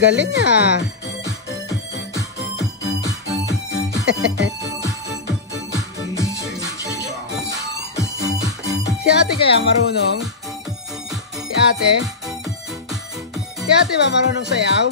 Galing ah. Si ate kaya marunong? Si ate? Si ate ba marunong sayaw?